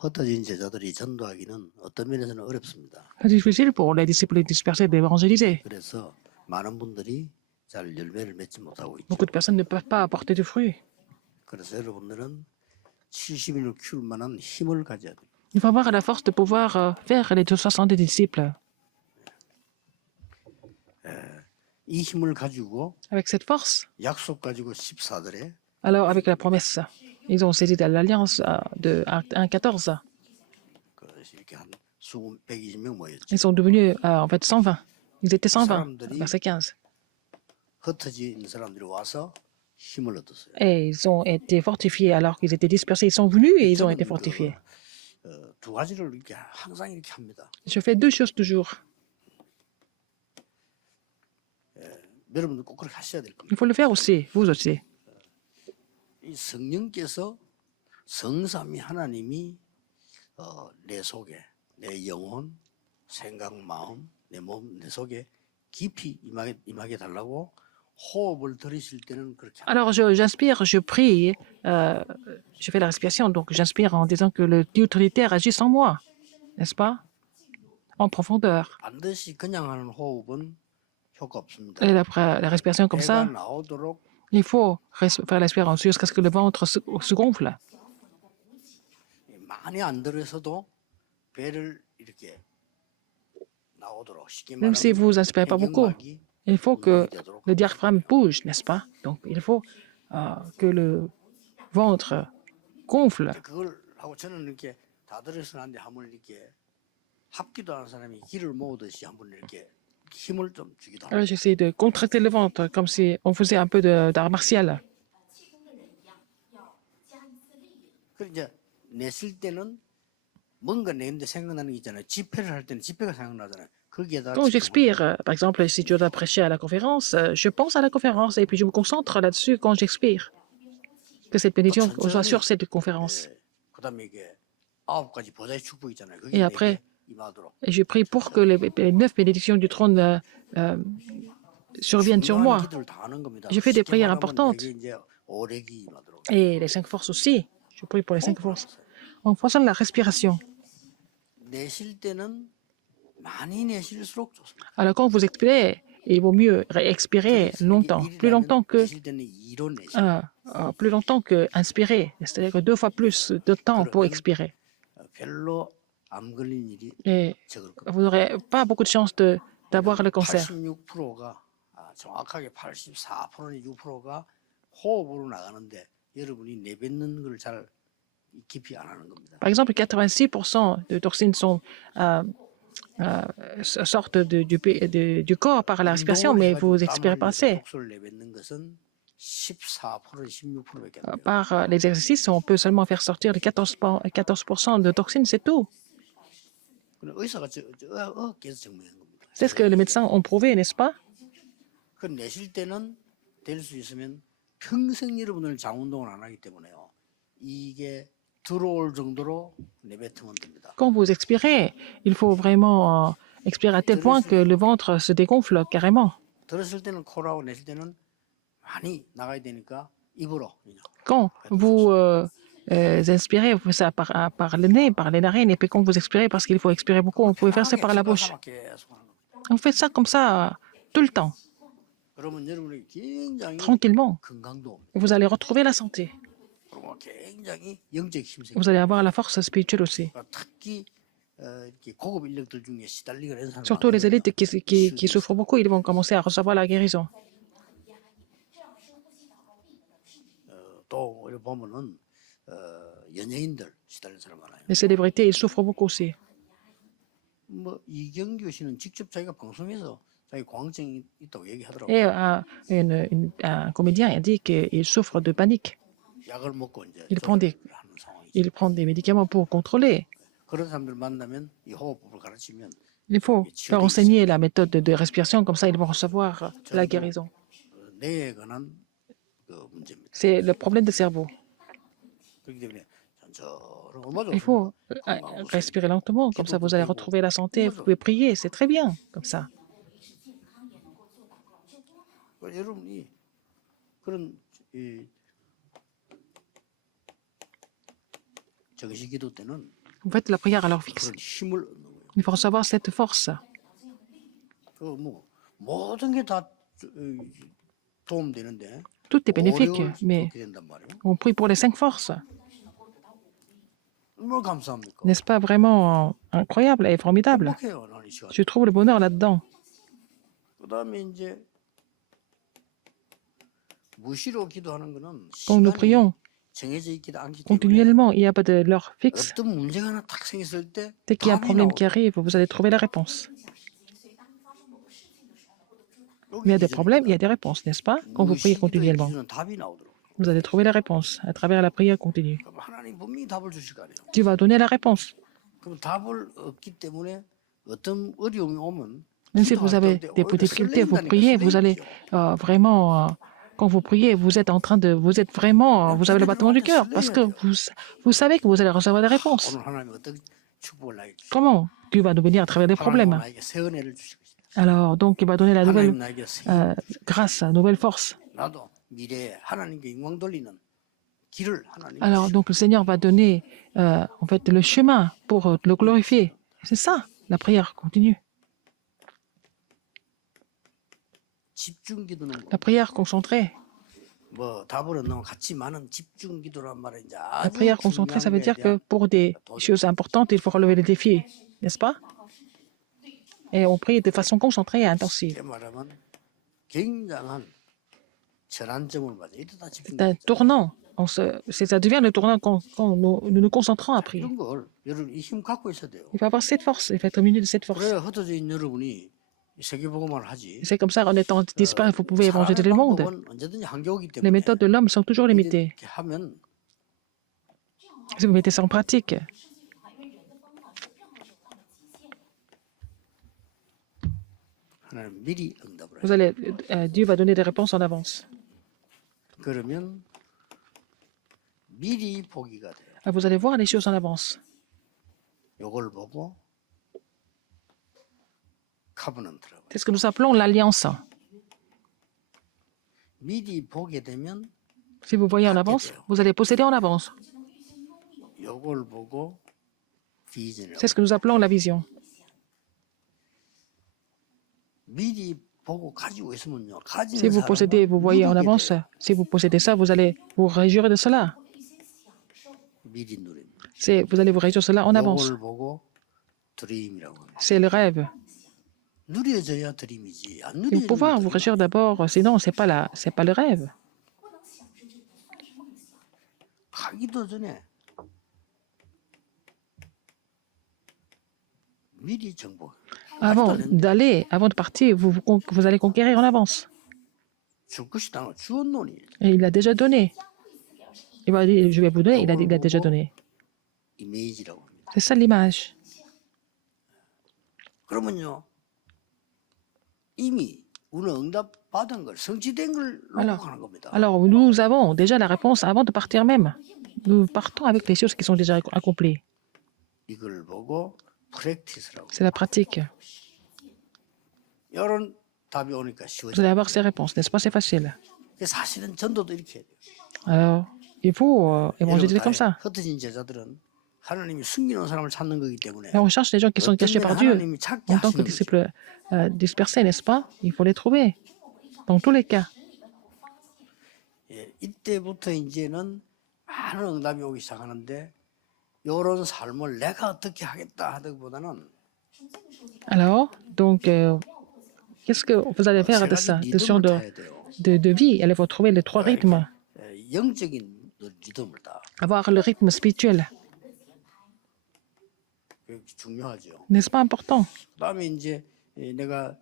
흩어진 제자들이 전도하기는 어떤 면에서는 어렵습니다. C'est difficile pour les disciples dispersés d'évangéliser. 그래서 많은 분들이 잘 열매를 맺지 못하고 있죠. Beaucoup de personnes ne peuvent pas apporter du fruit. 그래서 여러분들은 70인을 키울 만한 힘을 가져야 돼요. Il faut avoir la force de pouvoir faire les 260 disciples. 이 힘을 가지고 Avec cette force, 약속 가지고 14절에 alors avec la promesse, ils ont saisi de l'alliance de Acte 1,14. 이렇게 한 120명 모였죠. Ils sont devenus en fait 120. Ils étaient 120, verset 15. 흩어진 사람들이 와서 힘을 얻었어요. Et ils ont été fortifiés alors qu'ils étaient dispersés. Ils sont venus et ils ont été fortifiés. 두 가지를 이렇게 항상 이렇게 합니다. Je fais deux choses toujours. 여러분들 꼭 그렇게 하셔야 될 겁니다. Il faut le faire aussi, vous aussi. 이 성령께서 성삼위 하나님이 내 속에, 내 영혼, 생각, 마음, 내 몸, 내 속에 깊이 임하게 달라고 호흡을 들이실 때는 그렇게 합니다. Alors j'inspire, je prie, je fais la respiration, donc j'inspire en disant que le Dieu Trinitaire agisse en moi, n'est-ce pas? En profondeur. 반드시 그냥 하는 호흡은 효과 없습니다. Et la respiration comme 배가 ça, 나오도록 il faut faire la respiration jusqu'à ce que le ventre se gonfle. 많이 안 들어서도 배를 이렇게 나오도록 쉽게 Même si vous inspirez pas beaucoup, 횡격막이 il faut que 되도록 le diaphragme bouge, n'est-ce pas? Donc il faut que le ventre gonfle. 그걸 하고 저는 이렇게 다 들어서는 안 돼 한번 이렇게 합기도 하는 사람이 기를 모으듯이 한번 이렇게 힘을 좀 주기도 합니다. Alors j'essaie de contracter le ventre comme si on faisait un peu d'art martial. 그리고 이제 내쉴 때는 뭔가 내는데 생각나는 게 있잖아요. 집회를 할 때는 집회가 생각나잖아요. 거기에다 Quand j'expire, par exemple, si je dois prêcher à la conférence, je pense à la conférence et puis je me concentre là-dessus quand j'expire. Que cette bénédiction soit sur cette conférence. 그다음에 이게 9가지 보좌의 축복 있잖아요. Et 거기에 après, 내게 임하도록. et je prie pour que les 9 bénédictions du trône surviennent sur moi. 중요한 기도를 다 하는 겁니다. Je fais des 쉽게 prières 말하면 importantes. 내게 이제 오력이 임하도록. Et les 5 forces aussi. Je prie pour les 5 forces. En faisant la respiration. 내쉴 때는 많이 내쉴수록 좋습니다. Alors quand vous expirez, il vaut mieux expirer longtemps, plus longtemps que 내쉴 때는 2로 내쉬고 plus longtemps que inspirer. C'est-à-dire que 2 fois plus de temps pour expirer. 별로 암 걸린 일이 Et 적을 겁니다. vous n'aurez pas beaucoup de chance d'avoir le cancer. 86%가 정확하게 84%는 6%가 호흡으로 나가는데 여러분이 내뱉는 걸 잘 깊이 안 하는 겁니다. Par exemple, 86% de toxines sortent du corps par la respiration, mais vous expirez pas assez. 독소를 내뱉는 것은 14%, 16%밖에 안 돼요. Par les exercices, on peut seulement faire sortir les 14% de toxines, c'est tout. 그럼 의사가 계속 증명한 겁니다. C'est ce que les médecins ont prouvé, n'est-ce pas? 그 내쉴 때는 될 수 있으면 평생 여러분을 장운동을 안 하기 때문에요. 이게 들어올 정도로 내뱉으면 됩니다. Quand vous expirez, il faut vraiment expirer à tel point que le ventre se dégonfle carrément. 들었을 때는 코라고 내쉴 때는 많이 나가야 되니까 입으로 그냥. Quand vous inspirez, vous faites ça par le nez, par les narines, et puis quand vous expirez, parce qu'il faut expirer beaucoup, vous pouvez faire ça par la bouche. 계속 하는 겁니다. On fait ça comme ça tout le temps, 그러면 여러분이 굉장히 tranquillement. 건강도 옵니다. Vous allez retrouver la santé. 그리고 굉장히 영적 힘 생깁니다. Vous allez avoir la force spirituelle aussi. 특히 이렇게 고급 인력들 중에 시달리게 된 사람 Surtout les élites qui souffrent beaucoup, ils vont commencer à recevoir la guérison. 또 우리 보면은 연예인들 시달린 사람 많아요. Les célébrités, ils souffrent beaucoup aussi. 뭐 이경규 씨는 직접 자기가 방송에서 자기 공황증이 있다고 얘기하더라고요. Et un comédien a dit qu'il souffre de panique. 약을 먹고 이제 Il prend des, 하는 상황이죠. il prend des médicaments pour contrôler. 그런 사람들 만나면 이 호흡법을 가르치면 Il faut leur enseigner la méthode de respiration, comme ça ils vont recevoir la guérison. 뇌에 관한 그 문제입니다. C'est le problème du cerveau. 그렇기 때문에 천천히 얼마죠? Il faut respirer lentement, comme ça vous allez retrouver la santé. Vous pouvez prier, c'est très bien, comme ça. 여러분이 그런 정시기도 때는 Vous faites la prière à l'heure fixe. 그런 힘을 얻는 거예요. Il faut recevoir cette force. 그 모든 게 다 도움되는데 Tout est bénéfique, 오력을 mais 얻게 된단 말이에요. on prie pour les 5 forces. 얼마나 감사합니까? N'est-ce pas vraiment incroyable et formidable? 행복해요, 나는 이 시간. Je trouve le bonheur là-dedans. 그다음에 이제 무시로 기도하는 거는 Quand nous 시간이 prions 정해져 있지 않기 때문에 continuellement, il n'y a pas de l'heure fixe. 어떤 문제가 하나 딱 생겼을 때 Dès qu'il y a un 답이 problème qui 나오더라고요. arrive, vous allez trouver la réponse. 여기 Il y a des 기준입니다. problèmes, il y a des réponses, n'est-ce pas? Quand vous priez 무시기도의 continuellement, 기준은 답이 나오더라고요. vous allez trouver la réponse à travers la prière continue. 그럼 하나님 분명히 답을 주실 거 아니에요. Dieu va donner la réponse. 그럼 답을 얻기 때문에 어떤 어려움이 오면 Même si vous avez des difficultés, vous priez, vous allez vraiment, quand vous priez, vous êtes en train de, vous êtes vraiment, vous avez le battement du cœur parce que vous savez que vous allez recevoir des réponses. 오늘 하나님이 어떤 축복을 나에게 주시고 Comment Dieu va nous bénir à travers des 하나님은 problèmes. 나에게 새 은혜를 주시고 있습니다. Alors, donc, il va donner la 하나님 nouvelle 나에게 새 grâce, la nouvelle force. 나도 미래에 하나님께 영광 돌리는 길을 하나님 Alors, donc, le Seigneur va donner, en fait, le chemin pour le glorifier. C'est ça, la prière continue. 집중 기도는 La prière concentrée. 뭐 답을 얻는 것 같지만은 집중 기도란 말은 이제 La 아주 prière concentrée, ça veut 중요한 dire 거에 que 대한 pour des choses importantes, il faut relever les défis, n'est-ce pas? Et on prie de façon concentrée et intensive. 쉽게 말하면 굉장한 전환점을 맞아. 이러다 집중 C'est un tournant. Ça devient le tournant quand nous nous concentrons à prier. 이런 걸 여러분 이 힘 갖고 있어야 돼요. Il faut avoir cette force, il faut être muni de cette force. 그래야 흩어져 있는 여러분이 세계복음을 하지. C'est comme ça, en étant disparu, vous pouvez évangéliser le monde. 방법은 언제든지 한계오기 Les 때문에 méthodes de l'homme sont toujours limitées. 이렇게 하면 Si vous mettez ça en pratique, 하나님 미리 응답을 vous 해요. allez, Dieu va donner des réponses en avance. 그러면 미리 보기가 돼요. Vous allez voir les choses en avance. 요걸 보고 카브넌트라고. C'est ce que nous appelons l'alliance. 미리 보게 되면 Si vous voyez en avance, vous allez posséder en avance. 요걸 보고 비전이라고. C'est ce que nous appelons la vision. 미리 보고 가지고 있으면요. 가지는 Si vous possédez, vous voyez en 누리게 avance, 돼요. si vous possédez ça, vous allez vous réjouir de cela. 미리 누립니다. Vous allez vous réjouir de cela en avance. 요걸 보고 드림이라고 합니다. C'est le rêve. 누려져야 드림이지. 안 Il faut pouvoir 누리면 vous réjouir d'abord, sinon c'est pas le rêve. 가기도 전에 미리 정보. Avant d'aller, avant de partir, vous allez conquérir en avance. 줄 것이 다 주었 노니. Et il a déjà donné. Il va dire, je vais vous donner, il a déjà donné. 이미지라고 합니다. C'est ça l'image. 그러면요. 이미 우리는 응답 받은 걸 성취된 걸 Alors, 놓고 가는 겁니다. Alors, nous avons déjà la réponse avant de partir même. Nous partons avec les choses qui sont déjà accomplies. 이걸 보고 프랙티스라고. C'est la pratique. 이런 답이 오니까 Vous 쉬워져요. allez avoir ces réponses, n'est-ce pas? C'est facile. 사실은 전도도 이렇게 해야 돼요. Alors, il faut évangéliser 여러분, comme ça. 흩어진 제자들은 하나님이 숨기는 사람을 찾는 거기 때문에 On recherche les gens qui sont cachés par Dieu. 하나님이 찾게 En tant que 하시는 거죠. disciples dispersés, n'est-ce pas? Il faut les trouver. Dans tous les cas. 예, 이때부터 이제는 많은 응답이 오기 시작하는데 이런 삶을 내가 어떻게 하겠다 하기보다는 Alors, donc, qu'est-ce que vous allez faire de ça? De 리듬을 de, 타야 돼요. de vie, allez vous trouver les 3 rythmes. 영적인 리듬을 다. Avoir le rythme spirituel. 그게 중요하죠. N'est-ce pas important? 그다음에 이제 내가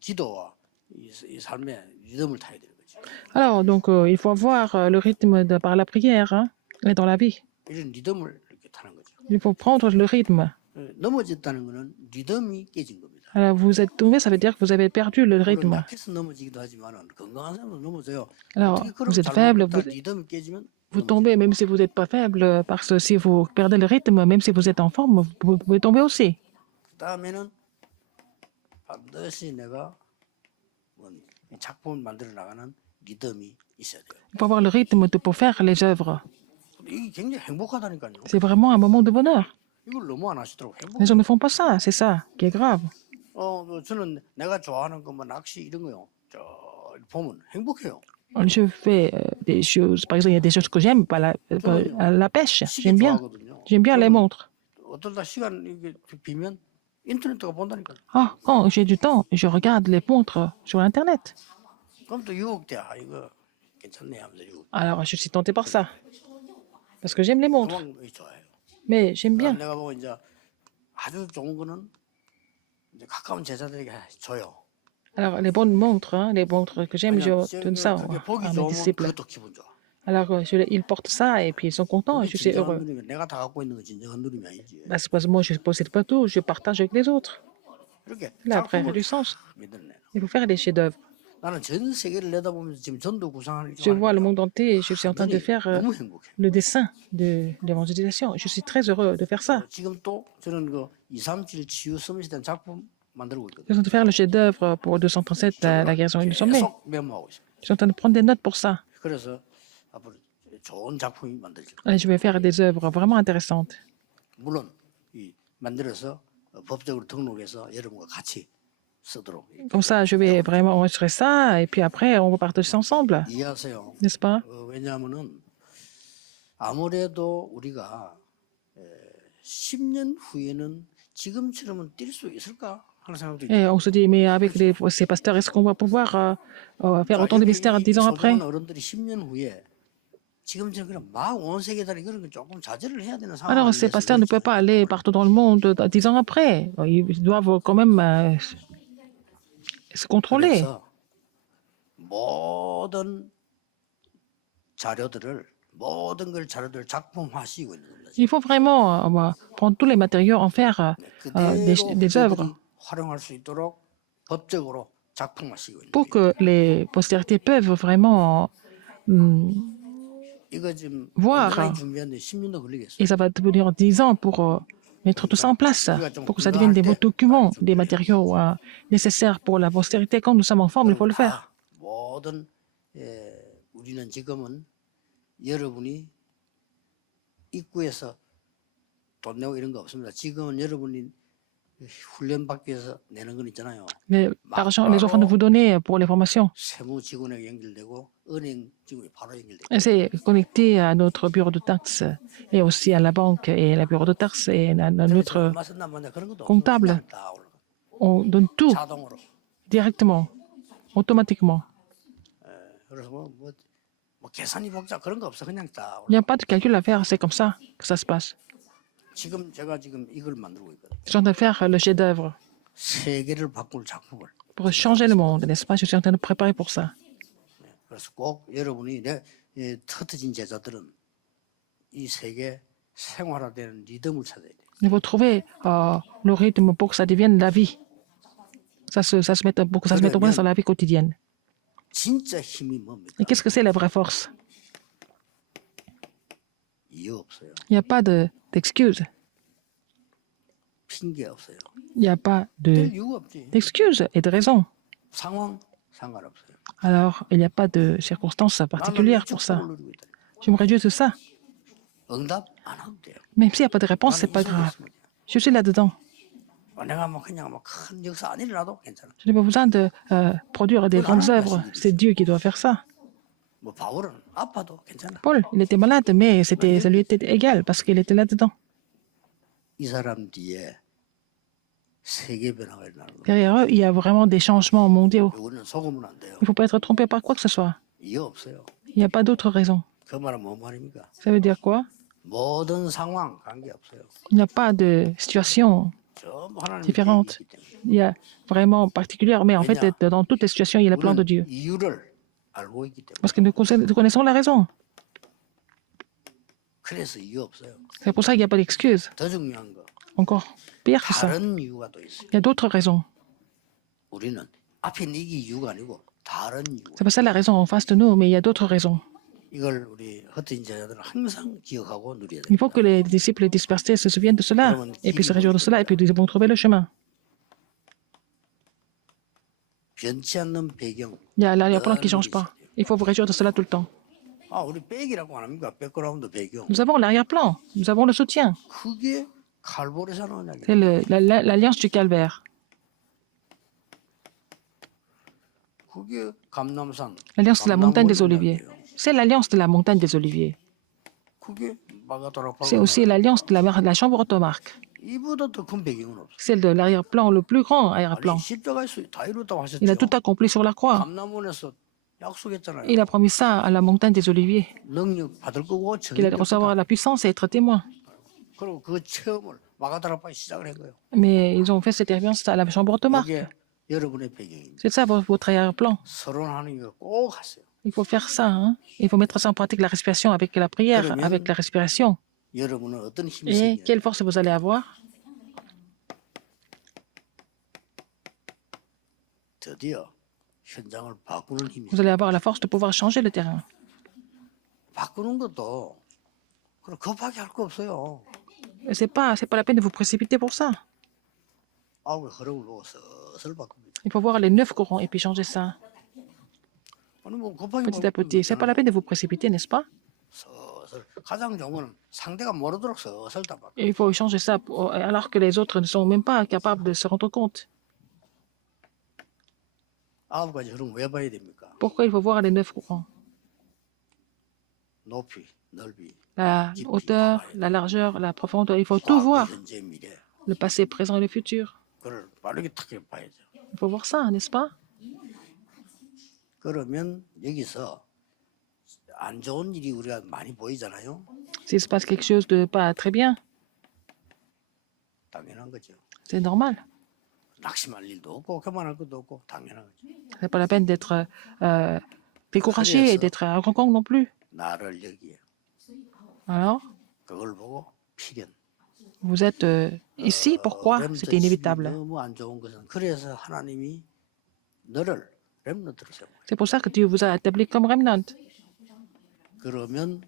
기도와 이 삶의 리듬을 타야 되는 거죠. Alors, donc, il faut avoir le rythme par la prière hein, et dans la vie. 이런 리듬을 이렇게 타는 거죠. Il faut prendre le rythme. 넘어졌다는 거는 리듬이 깨진 겁니다. Alors, vous êtes tombé, ça veut dire que vous avez perdu le 물론 rythme. 약해서 넘어지기도 하지만 건강한 사람도 넘어져요. Alors, 어떻게 그런 vous êtes 잘못 faible, 걷다 vous, 리듬이 깨지면 vous tombez, même si vous n'êtes pas faible, parce que si vous perdez le rythme, même si vous êtes en forme, vous pouvez tomber aussi. 그다음에는 반드시 내가 작품을 만들어 나가는 리듬이 있어야 돼요. Il faut avoir le rythme pour faire les œuvres. 이게 굉장히 행복하다니까요. C'est vraiment un moment de bonheur. 이걸 너무 안 하시더라고. Les gens 행복. ne font pas ça, c'est ça qui est grave. 저는 내가 좋아하는 거 뭐 낚시 이런 거요. 저 보면 행복해요. Je fais des choses, par exemple, il y a des choses que j'aime, pas la pêche, 시계 j'aime bien. 좋아하거든요. J'aime bien les 그러면 montres. 어떨 시간 이게 비면 인터넷도 본다니까. Ah, quand j'ai du temps, je regarde les montres sur Internet. 그럼 또 유혹돼. 이거 괜찮네 하면서 유혹. Alors, je suis tenté par ça. Parce que j'aime les montres. 그만 좋아해요. Mais j'aime bien. 내가 보고 이제 아주 좋은 거는 이제 가까운 제자들에게 줘요. Alors, les bonnes montres, hein, les montres que j'aime, je donne ça 그게 보기 à mes 좋으면 disciples. 그것도 기분 좋아. Alors, ils portent ça et puis ils sont contents et je suis heureux. 누리면 내가 다 갖고 있는 거 진정한 누림이 아니지. Parce que moi, je ne possède pas tout, je partage avec les autres. 이렇게 Là, après, il y a 작품을 du sens. 믿었네. Il faut faire des chefs-d'œuvre. 나는 전 세계를 내다보면서 지금 전도 구상하는 Je vois le 게 monde entier et je suis en train de faire 너무 행복해. le dessin de l'évangélisation. Je suis très heureux de faire ça. 지금 또 저는 그 237 치유 서밋이라는 작품 만들고 Je suis 있거든요. en train de faire le chef-d'œuvre pour 237, la guérison et le sommet. 계속 메모하고 있어요. Je suis en train de prendre des notes pour ça. 그래서 앞으로 좋은 작품이 만들어질 거예요. Et je vais faire des œuvres vraiment intéressantes. 물론 이 만들어서 법적으로 등록해서 여러분과 같이 쓰도록 Comme ça, je vais vraiment enregistrer ça et puis après, on va partager ça ensemble, 이해하세요. n'est-ce pas? 왜냐하면은 아무래도 우리가 10년 후에는 지금처럼은 뛸 수 있을까 하는 생각도 Et on se dit, mais avec ces pasteurs, est-ce qu'on va pouvoir faire autant de mystères 10 ans après? 소중한 어른들이 10년 후에 지금처럼 그냥 막 온 세계 다니 그런 거 조금 자제를 해야 되는 상황이 Alors, ces pasteurs ne peuvent pas aller partout dans le monde 10 ans après. Ils doivent quand même se contrôler. 그래서 모든 자료들을 작품화시키고 있는 겁니다. Il faut vraiment prendre tous les matériaux, en faire 그대로 des œuvres 그들이 활용할 수 있도록 법적으로 작품화시키고 있는 pour 거예요. que les postérités peuvent vraiment 이거 지금 voir. 온라인 준비하는데 10년도 걸리겠어요. Et ça va devenir 10 ans pour mettre tout ça en place, pour que ça devienne des beaux documents, des matériaux nécessaires pour la postérité. Quand nous sommes en forme, il faut le faire. 모든 우리는 지금은 여러분이 입구에서 돈 내고 이런 거 없습니다. 지금은 여러분이 훈련받기 위해서 내는 건 있잖아요. L'argent, les offrandes vous donnez pour les formations, 세무 직원에게 연결되고 은행 직원이 바로 연결되고. c'est connecté à notre bureau de taxes et aussi à la banque et la bureau de taxes et à notre 얼마 썼나 뭐냐 그런 것도 comptable. 없어요. 그냥 다 올라가. On donne tout 자동으로. directement, automatiquement. 그래서 뭐 계산이 복잡 그런 거 없어. 그냥 다 Il n'y a pas de calcul à faire, c'est comme ça que ça se passe. 제가 지금 이걸 만들고 있거든요. Je suis en train de faire le chef-d'œuvre 세계를 바꿀 작품을. pour changer le monde, n'est-ce pas? Je suis en train de préparer pour ça. 그래서 꼭 여러분이 흩어진 제자들은 이 세계 생활화되는 리듬을 찾아야 돼요. Il faut trouver le rythme pour que ça devienne la vie. Pour que ça se mette au point dans la vie quotidienne. 진짜 힘이 뭡니까? Et qu'est-ce que c'est la vraie force? 이유 없어요. Il n'y a pas d'excuses. 핑계 없어요. Il n'y a pas 될 이유가 없지. d'excuses et de raisons. 상황 상관없어요. Alors, il n'y a pas de circonstances particulières pour ça. 축복을 누리고 있다. Je me réjouis de ça. 응답 안 하면 돼요. Même s'il n'y a pas de réponse, c'est pas grave. Je suis là-dedans. 내가 뭐 그냥 뭐 큰 역사 안 일어나도 괜찮아. Je n'ai pas besoin de produire des grandes œuvres. C'est Dieu qui doit faire ça. 뭐 바울은 아파도 괜찮아. Paul, il était malade, mais ça lui était égal parce qu'il était là-dedans. 이 사람 뒤에 세계 변화가 일어나는 거. Derrière eux, il y a vraiment des changements mondiaux. 이거는 속으면 안 돼요. Il ne faut pas être trompé par quoi que ce soit. 이유 없어요. Il n'y a pas d'autre raison. 그 말은 뭔 말입니까? Ça veut dire quoi? 모든 상황 관계 없어요. Il n'y a pas de situation 전부 하나님 différente. 계획이 있기 때문에. Il y a vraiment particulière, mais en fait, dans toutes les situations, il y a le plan de Dieu. 우리는 이유를 알고 있기 때문에. Parce que nous connaissons la raison. 그래서 이유 없어요. C'est pour ça qu'il n'y a pas d'excuse. 더 중요한 거 Encore pire que ça. 다른 이유가 또 있어요. Il y a d'autres raisons. 우리는 앞에 있는 이게 이유가 아니고 다른 이유. C'est pas ça la raison en face de nous, mais il y a d'autres raisons. 이걸 우리 흩어진 제자들은 항상 기억하고 누려야 Il 돼요. faut que les disciples dispersés se souviennent de cela, et puis se réjouir de cela, et puis ils vont trouver le chemin. 변치 않는 배경. Il y a l'arrière-plan qui ne change pas. Il faut vous réjouir de cela tout le temps. 아, 우리 백이라고 안 합니까? 백그라운드 배경. Nous avons l'arrière-plan, nous avons le soutien. 그게 칼보리산 언약이에요. C'est l'alliance du calvaire, 그게 감남산. l'alliance de la montagne des 감남원 oliviers. 언약이에요. C'est l'alliance de la montagne des oliviers. 그게 마가다락방. C'est aussi l'alliance de la chambre automarque. 이보다 더 큰 배경은 없어. Celle de l'arrière-plan, le plus grand arrière-plan. 아니 십자가에서 다 이뤘다고 하셨죠. Il a tout accompli sur la croix. 감남원에서 약속했잖아요. Il a promis ça à la montagne des oliviers, 능력 받을 거고 qu'il allait 전격 recevoir la puissance et être témoin. 그리고 그 체험을 마가다락방에 시작을 한 거예요. Mais ils ont fait cette expérience à la chambre automarque. 이게 여러분의 배경입니다. C'est ça votre arrière-plan. 서론하는 거 꼭 하세요. Il faut faire ça. Hein? Il faut mettre ça en pratique, la respiration avec la prière, 그러면 avec la respiration. 여러분은 어떤 힘이 Et 생겨요? quelle force vous allez avoir? 드디어 현장을 바꾸는 힘이 Vous allez avoir la force de pouvoir changer le terrain. 바꾸는 것도 그럼 급하게 할 거 없어요. C'est pas la peine de vous précipiter pour ça. 아홉의 흐름을 보고 슬슬 바꿉니다. Il faut voir les 9 courants et puis changer ça 아니 뭐 급하게 petit à petit. C'est pas la peine de vous précipiter, n'est-ce pas? 슬슬 가장 좋은 거는 상대가 모르도록 슬슬 다 바꿔. Et il faut changer ça alors que les autres ne sont même pas capables de se rendre compte. 아홉 가지 흐름 왜 봐야 됩니까? Pourquoi il faut voir les 9 courants? 높이, 넓이, La hauteur, la largeur, la profondeur. Il faut tout 과거, voir. 현재, 미래. Le passé, présent et le futur. 그걸 빠르게 탁 봐야죠. Il faut voir ça, n'est-ce pas? 그러면 여기서 안 좋은 일이 우리가 많이 보이잖아요. S'il se passe quelque chose de pas très bien, 당연한 거죠. c'est normal. 낙심할 일도 없고 교만할 것도 없고 당연한 거죠. C'est pas la peine d'être découragé et d'être arrogant non plus. 나를 여기에 Alors, 그걸 보고 필연. vous êtes ici, pourquoi? 렘넌트 C'était 힘이 inévitable. 너무 안 좋은 것은 그래서 하나님이 너를 렘넌트로 세운 거예요. C'est pour ça que Dieu vous a établi comme remnant. 그러면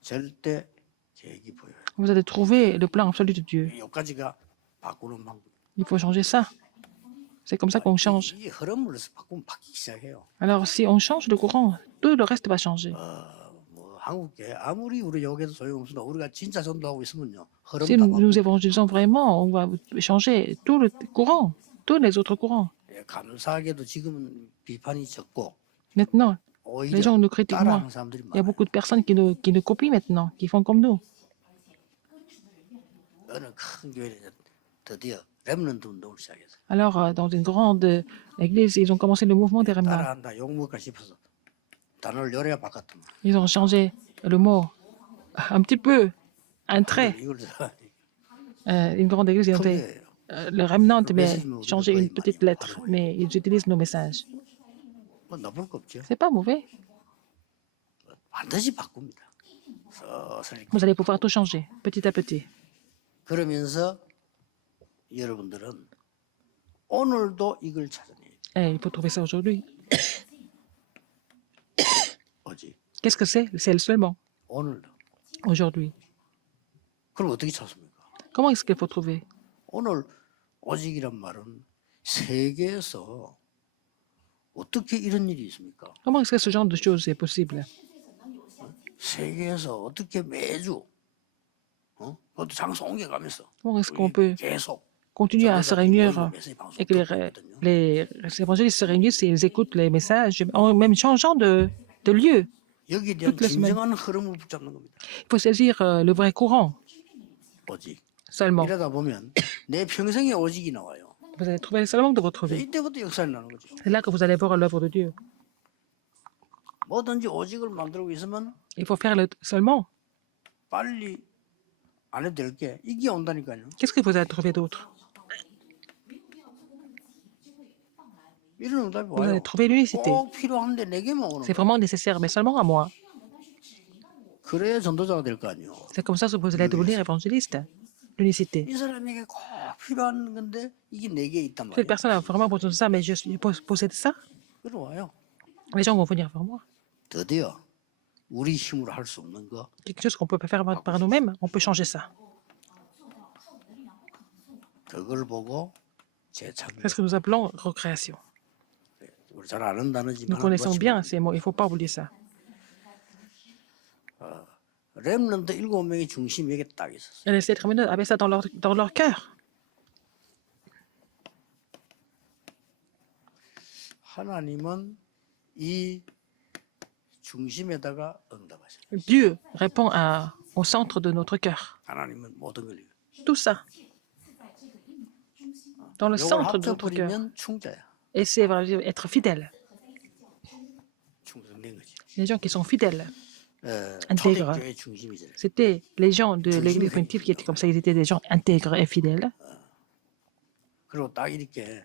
절대 계획이 보여요. Vous allez trouver le plan absolu de Dieu. 여기까지가 바꾸는 방법. Il faut changer ça. C'est comme ça qu'on change. 이 흐름을 바꾸면 바뀌기 시작해요. Alors, si on change le courant, tout le reste va changer. 뭐 한국에 아무리 우리 여기에도 소용없어도 우리가 진짜 전도하고 있으면요 흐름 Si 다 nous 바꾸고 évangélisons vraiment, on va changer tout le courant, tous les autres courants. 예, 감사하게도 지금은 비판이 적고 Maintenant, les 오히려 gens nous critiquent moins. 따라하는 사람들이 Il y a 많아요. beaucoup de personnes qui nous copient maintenant, qui font comme nous. 어느 큰 교회에 드디어 렘넌트 운동을 시작했어요. Alors, dans une grande église, ils ont commencé le mouvement des remnants. 따라한다 욕먹을까 싶어서 단어를 요래가 바꿨더만 Ils ont changé le mot un petit peu, un trait. 이걸 Une grande église, ils ont 큰 fait 교회예요. le remnant, mais changer une petite lettre. Mais ils utilisent nos messages. 뭐 나쁠 거 없죠. C'est pas mauvais. 반드시 바꿉니다. 서서히. Vous allez pouvoir tout changer, petit à petit. 그러면서 여러분들은 오늘도 이걸 찾아내요. Et il faut trouver ça aujourd'hui. 오직 Qu'est-ce que c'est? C'est le seulement, 오늘도. aujourd'hui. 그럼 어떻게 찾습니까? Comment est-ce qu'il faut trouver? 오늘 오직이란 말은 세계에서 어떻게 이런 일이 있습니까? Comment est-ce que ce genre de choses est possible? 세계에서 어떻게 매주 그것도 장소 옮겨가면서 Comment est-ce qu'on peut 계속 continuer à se réunir et que 있거든요. les évangélistes se réunissent et ils écoutent les messages, en même changeant de lieu? 여기에 대한 toutes les semaines. 진정한 흐름을 붙잡는 겁니다. Il faut saisir le vrai courant 오직 seulement. 이러다 보면 내 평생에 오직이 나와요. Vous allez trouver seulement de votre vie. 이때부터 역사를 나는 거죠. C'est là que vous allez voir l'œuvre de Dieu. 뭐든지 오직을 만들고 있으면 Il faut faire le seulement. 빨리 안 해도 될 게 이게 온다니까요. Qu'est-ce que vous allez trouver d'autre? 이런 응답이 Vous allez 와요. trouver l'unicité. 꼭 필요한데 내게만 오는 C'est 거예요. vraiment nécessaire, mais seulement à moi. 그래야 전도자가 될 거 아니에요. C'est comme ça que vous allez devenir évangéliste. L'unicité. 이 사람에게 꼭 필요한 건데 이게 내게 있단 Cette 말이에요. personne a vraiment besoin de ça, mais je possède ça. 그럼 와요. Les gens vont venir vers moi. 드디어 우리 힘으로 할 수 없는 거 Quelque chose qu'on peut pas faire par nous-mêmes, on peut changer ça. 그걸 보고 재창. C'est ce que nous appelons recréation. 우리 잘 아는 Nous 단어지만 connaissons bien 그렇지만 ces mots, il ne faut pas oublier ça. 렘넌트 7명의 중심이 여기 딱 있었어요. Et les 7 minutes avaient ça dans leur cœur. 하나님은 이 중심에다가 응답하셔요. Dieu répond au centre de notre cœur. 하나님은 모든 걸 Tout ça, dans le 이걸 centre de notre cœur. 합쳐버리면 충자야. Et c'est être fidèle. 충성된 거지. Les gens qui sont fidèles, intègres. 초대교회 중심이잖아요. C'était les gens de l'église primitive qui étaient comme ça. Ils étaient des gens intègres et fidèles. 그리고 딱 이렇게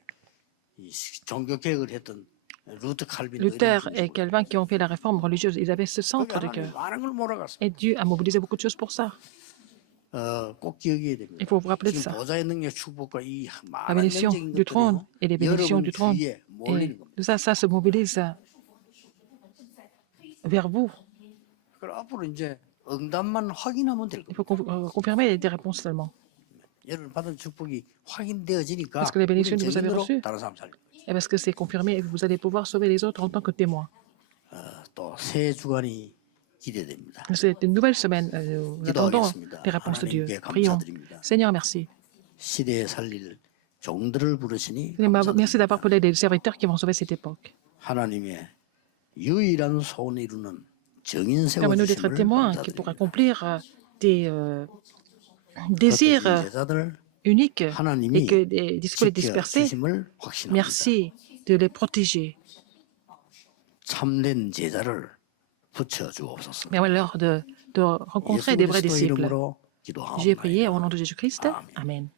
이 종교 개혁을 했던 루트 칼빈 Luther et Calvin qui ont fait la réforme religieuse, ils avaient ce centre de cœur. 많은 걸 몰아갔어. Et Dieu a mobilisé beaucoup de choses pour ça. 꼭 기억해야 됩니다. Il faut vous rappeler de 지금 ça. 보좌의 능력 축복과 이 La 많은 bénédiction 영적인 du trône 것들이요. et les bénédictions du 여러분 trône. 주위에 몰리는 Et 겁니다. ça se mobilise vers vous. 그럼 앞으로 이제 응답만 확인하면 될 Il 겁니다. faut confirmer des réponses seulement. 여러분 받은 축복이 확인되어지니까 Parce que les bénédictions 우리 que vous avez 증인으로 reçues, 다른 사람 살리는 거예요. et parce que c'est confirmé, vous allez pouvoir sauver les autres en tant que témoins. 또 새 주간이 기대됩니다. C'est une nouvelle semaine. Nous attendons 기도하겠습니다. les réponses de Dieu. 하나님께 Prions. 감사드립니다. Seigneur, merci. 시대에 살릴 종들을 부르시니 Seigneur, 감사드립니다. merci d'avoir appelé les serviteurs qui vont sauver cette époque. 하나님의 유일한 소원을 이루는 정인 Permets-nous d'être 세워주심을 témoins qui pour 감사드립니다. accomplir des désirs 그렇게 제자들 uniques et 하나님이 que des disciples dispersés, 지켜주심을 확신합니다. merci de les protéger. 참된 제자를 붙여주옵소서. Mais alors de rencontrer des vrais 예수 그리스도 disciples. 이름으로 J'ai 기도하옵나이다. prié au nom de Jésus-Christ. Amen. Amen.